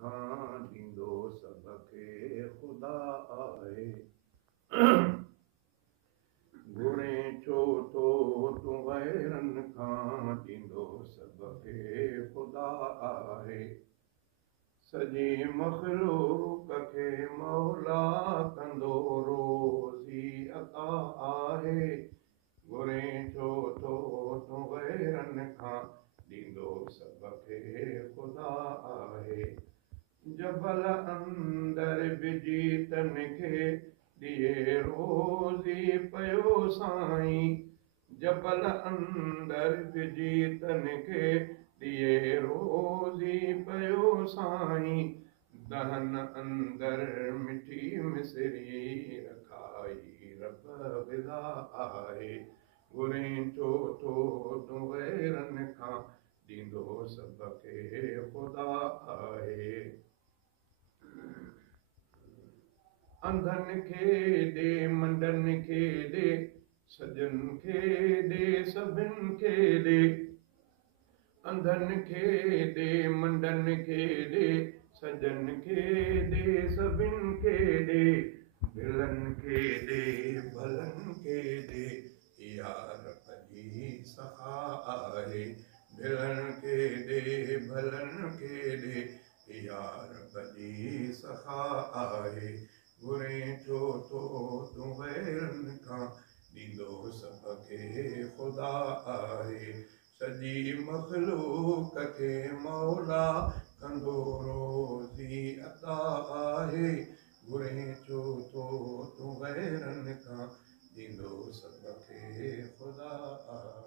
खां ॾींदो सभ खे ख़ुदा आहे। घुरे छो थो तूं गैरनि खां ॾींदो सभ खे ख़ुदा आहे। सॼी मख़लूक खे मौला कंदो रोज़ी अता आहे। घुरे छो थो तूं गैरनि खां ॾींदो सभ खे ख़ुदा आहे। जबल अंदर विझी तन खे ॾिए रोज़ी पियो साईं। जबल अंदर विझी तन खे ॾिए रोज़ी पियो साईं। दहन अंदर मिठी मिसरी रखाई रब ग़िज़ा आहे। घुरे छो थो तूं गैरनि खां ॾींदो सभ खे ख़ुदा आहे। अंधनि खे ॾे मंडनि खे ॾे सजनि खे ॾे सभिनि खे ॾे। अंधनि खे ॾे मंडनि खे ॾे सजनि खे ॾे सभिनि खे ॾे। भिलनि खे ॾे भलनि खे ॾे इहा रब जी सखा आहे। भिलनि खे ॾे भलनि खे ॾे इहा रब जी सखा आहे। घुरे छो थो तूं गैरनि खां ॾींदो सभ खे ख़ुदा आहे। सॼी मख़लूक खे मौला कंदो रोज़ी अता आहे। घुरे छो थो तूं गैरनि खां ॾींदो सभ खे ख़ुदा आहे।